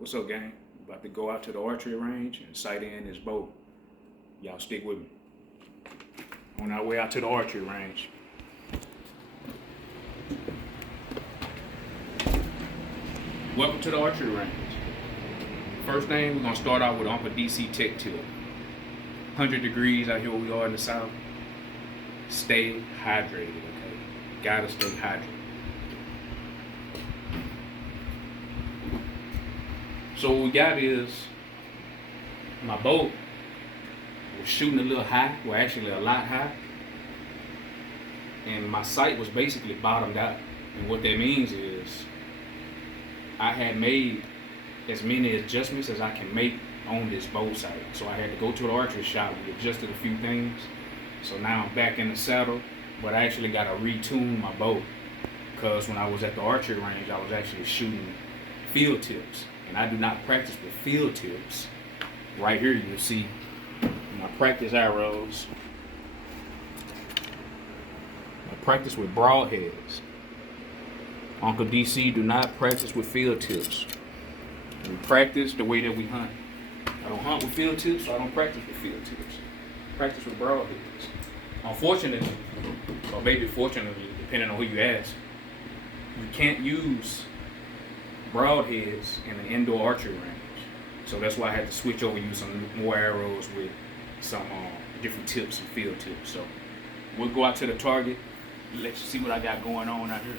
What's up, gang? About to go out to the archery range and sight in this bow. Y'all stick with me. On our way out to the archery range. Welcome to the archery range. First thing, we're gonna start out with Uncle DC Tech Tip. 100 degrees out here where we are in the south. Stay hydrated, okay? Gotta stay hydrated. So what we got is my bow was shooting a little high, well actually a lot high, and my sight was basically bottomed out. And what that means is I had made as many adjustments as I can make on this bow sight. So I had to go to the archery shop, we adjusted a few things. So now I'm back in the saddle, but I actually got to retune my bow because when I was at the archery range, I was actually shooting field tips. And I do not practice with field tips. Right here you'll see my practice arrows. I practice with broadheads. Uncle DC do not practice with field tips. We practice the way that we hunt. I don't hunt with field tips, so I don't practice with field tips. I practice with broadheads. Unfortunately, or maybe fortunately, depending on who you ask, you can't use broadheads in an indoor archery range. So that's why I had to switch over and use some more arrows with some different tips and field tips. So we'll go out to the target, let you see what I got going on out here.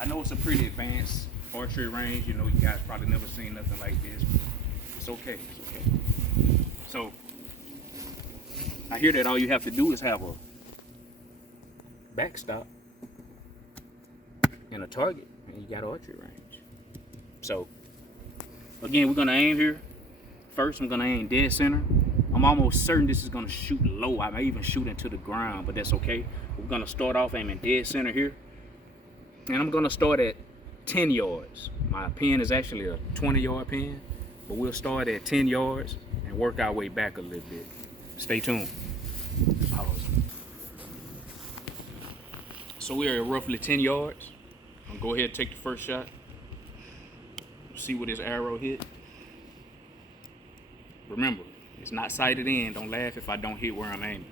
I know it's a pretty advanced archery range. You know, you guys probably never seen nothing like this, but it's okay, it's okay. So I hear that all you have to do is have a backstop and a target, and you got archery range. So again, we're gonna aim here. First, I'm gonna aim dead center. I'm almost certain this is gonna shoot low. I may even shoot into the ground, but that's okay. We're gonna start off aiming dead center here, and I'm gonna start at 10 yards. My pin is actually a 20-yard pin, but we'll start at 10 yards and work our way back a little bit. Stay tuned. Pause. So we are at roughly 10 yards. I'm gonna go ahead and take the first shot. See where this arrow hit. Remember, it's not sighted in. Don't laugh if I don't hit where I'm aiming.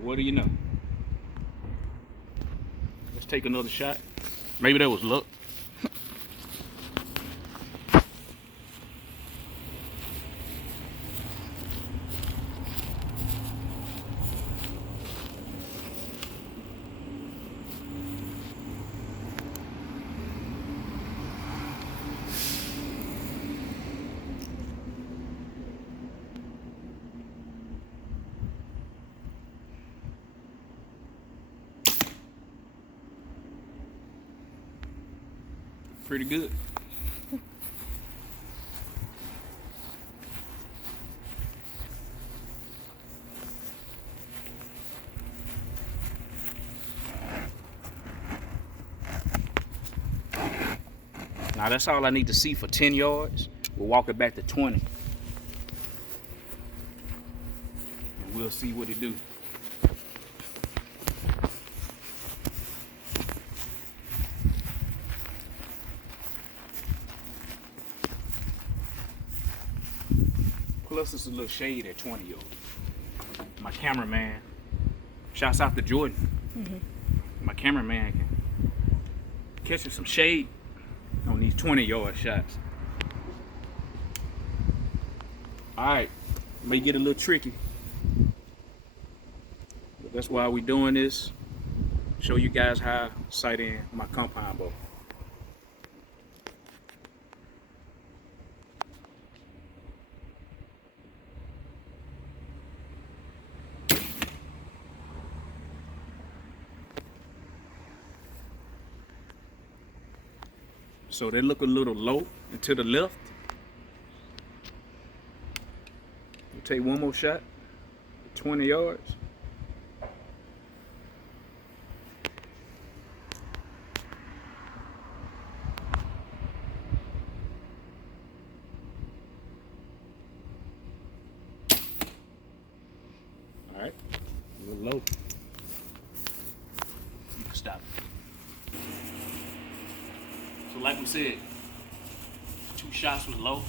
What do you know? Let's take another shot. Maybe that was luck. Pretty good. Now that's all I need to see for 10 yards. We'll walk it back to 20. And we'll see what it do. Plus it's a little shade at 20 yards. My cameraman, shouts out to Jordan. My cameraman can catch some shade on these 20-yard shots. Alright, may get a little tricky. But that's why we doing this. Show you guys how I sight in my compound bow. So they look a little low and to the left. We'll take one more shot, 20 yards. right, a little low. You can stop. So like we said, 2 shots was low.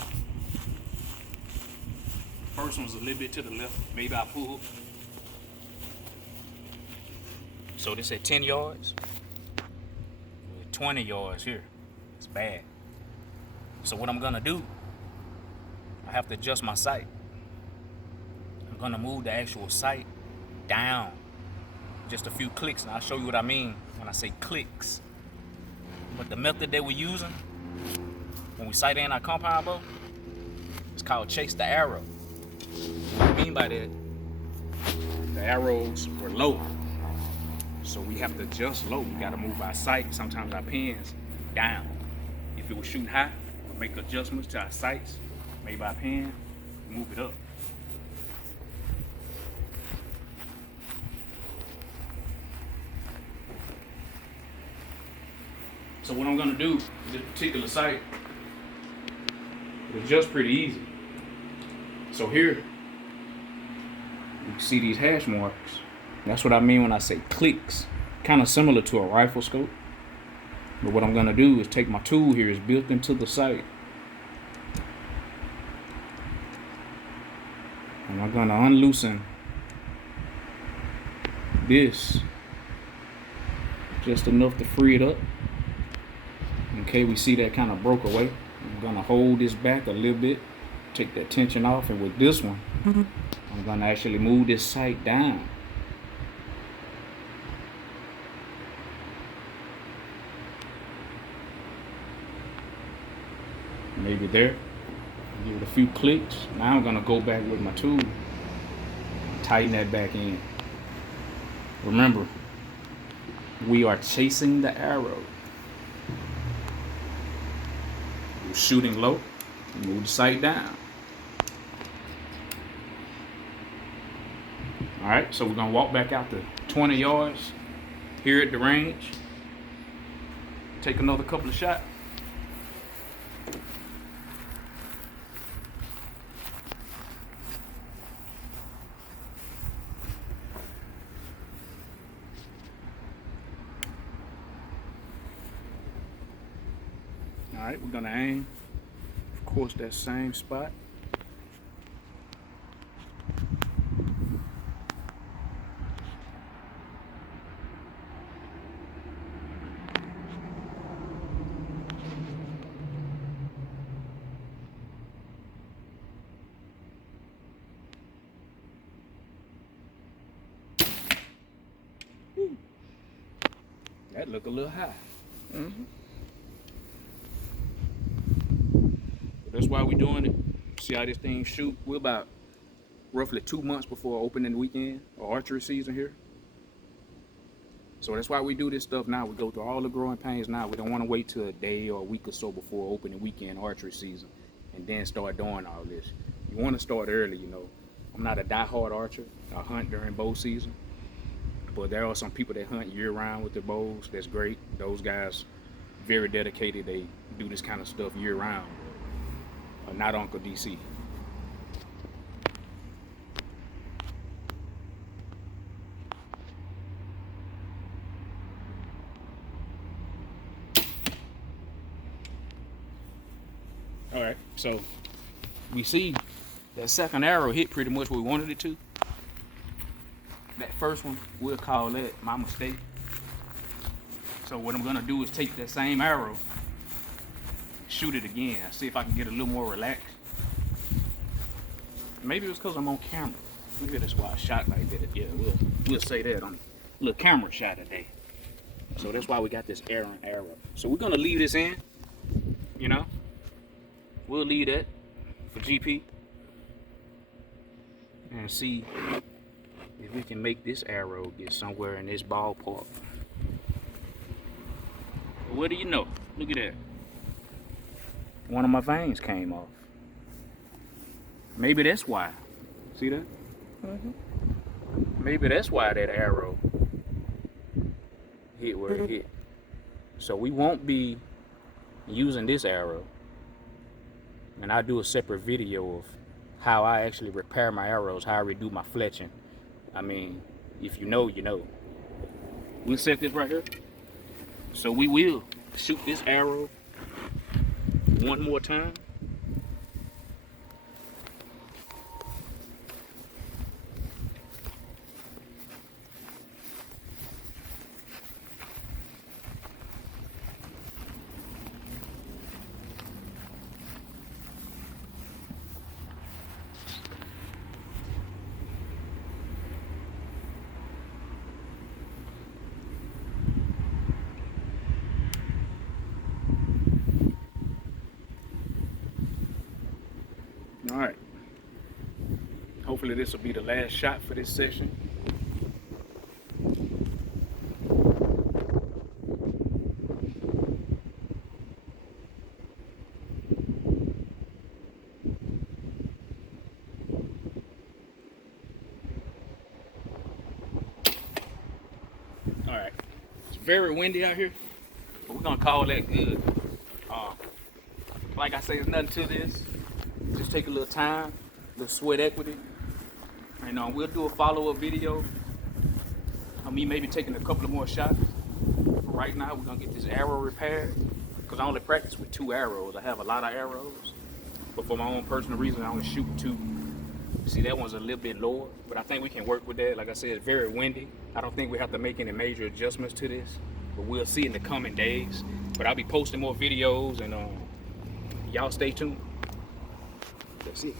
First one was a little bit to the left. Maybe I pulled. So this at 10 yards. 20 yards here. It's bad. So what I'm gonna do, I have to adjust my sight. I'm gonna move the actual sight down just a few clicks, and I'll show you what I mean when I say clicks. But the method that we're using when we sight in our compound bow, it's called chase the arrow. What I mean by that, the arrows were low, so we have to adjust low. We gotta move our sight, sometimes our pins, down. If it was shooting high, we'll make adjustments to our sights, maybe our pin, move it up. So what I'm gonna do with this particular sight, it adjusts pretty easy. So here, you can see these hash marks. That's what I mean when I say clicks. Kind of similar to a rifle scope. But what I'm gonna do is take my tool here, it's built into the sight. And I'm gonna unloosen this just enough to free it up. Okay, we see that kind of broke away. I'm gonna hold this back a little bit, take that tension off, and with this one, I'm gonna actually move this sight down. Maybe there. Give it a few clicks. Now I'm gonna go back with my tool, tighten that back in. Remember, we are chasing the arrow. We're shooting low, move the sight down. All right, so we're gonna walk back out to 20 yards here at the range. Take another couple of shots. All right, we're gonna aim, of course, that same spot. That look a little high. That's why we're doing it. See how this thing shoot? We're about roughly 2 months before opening weekend or archery season here. So that's why we do this stuff now. We go through all the growing pains now. We don't want to wait till a day or a week or so before opening weekend archery season and then start doing all this. You want to start early, you know. I'm not a die-hard archer. I hunt during bow season. But there are some people that hunt year-round with their bows. That's great. Those guys, very dedicated. They do this kind of stuff year-round. Not Uncle DC. All right, so we see that second arrow hit pretty much what we wanted it to. That first one, we'll call that my mistake. So what I'm gonna do is take that same arrow, shoot it again. See if I can get a little more relaxed. Maybe it was because I'm on camera. Maybe that's why I shot like that. Yeah, we'll say that on a little camera shot today. So that's why we got this arrow. So we're gonna leave this in. You know, we'll leave that for GP and see if we can make this arrow get somewhere in this ballpark. But what do you know? Look at that. One of my veins came off. Maybe that's why. See that? Maybe that's why that arrow hit where it hit. So we won't be using this arrow. And I'll do a separate video of how I actually repair my arrows, how I redo my fletching. I mean, if you know, you know. We'll set this right here. So we will shoot this arrow one more time. All right. Hopefully this will be the last shot for this session. All right. It's very windy out here, but we're gonna call that good. Like I say, there's nothing to this. Just take a little time, a little sweat equity. And we'll do a follow-up video of me maybe taking a couple of more shots. But right now, we're gonna get this arrow repaired because I only practice with 2 arrows. I have a lot of arrows, but for my own personal reason, I only shoot 2. See, that one's a little bit lower, but I think we can work with that. Like I said, it's very windy. I don't think we have to make any major adjustments to this, but we'll see in the coming days. But I'll be posting more videos, and y'all stay tuned. That's it.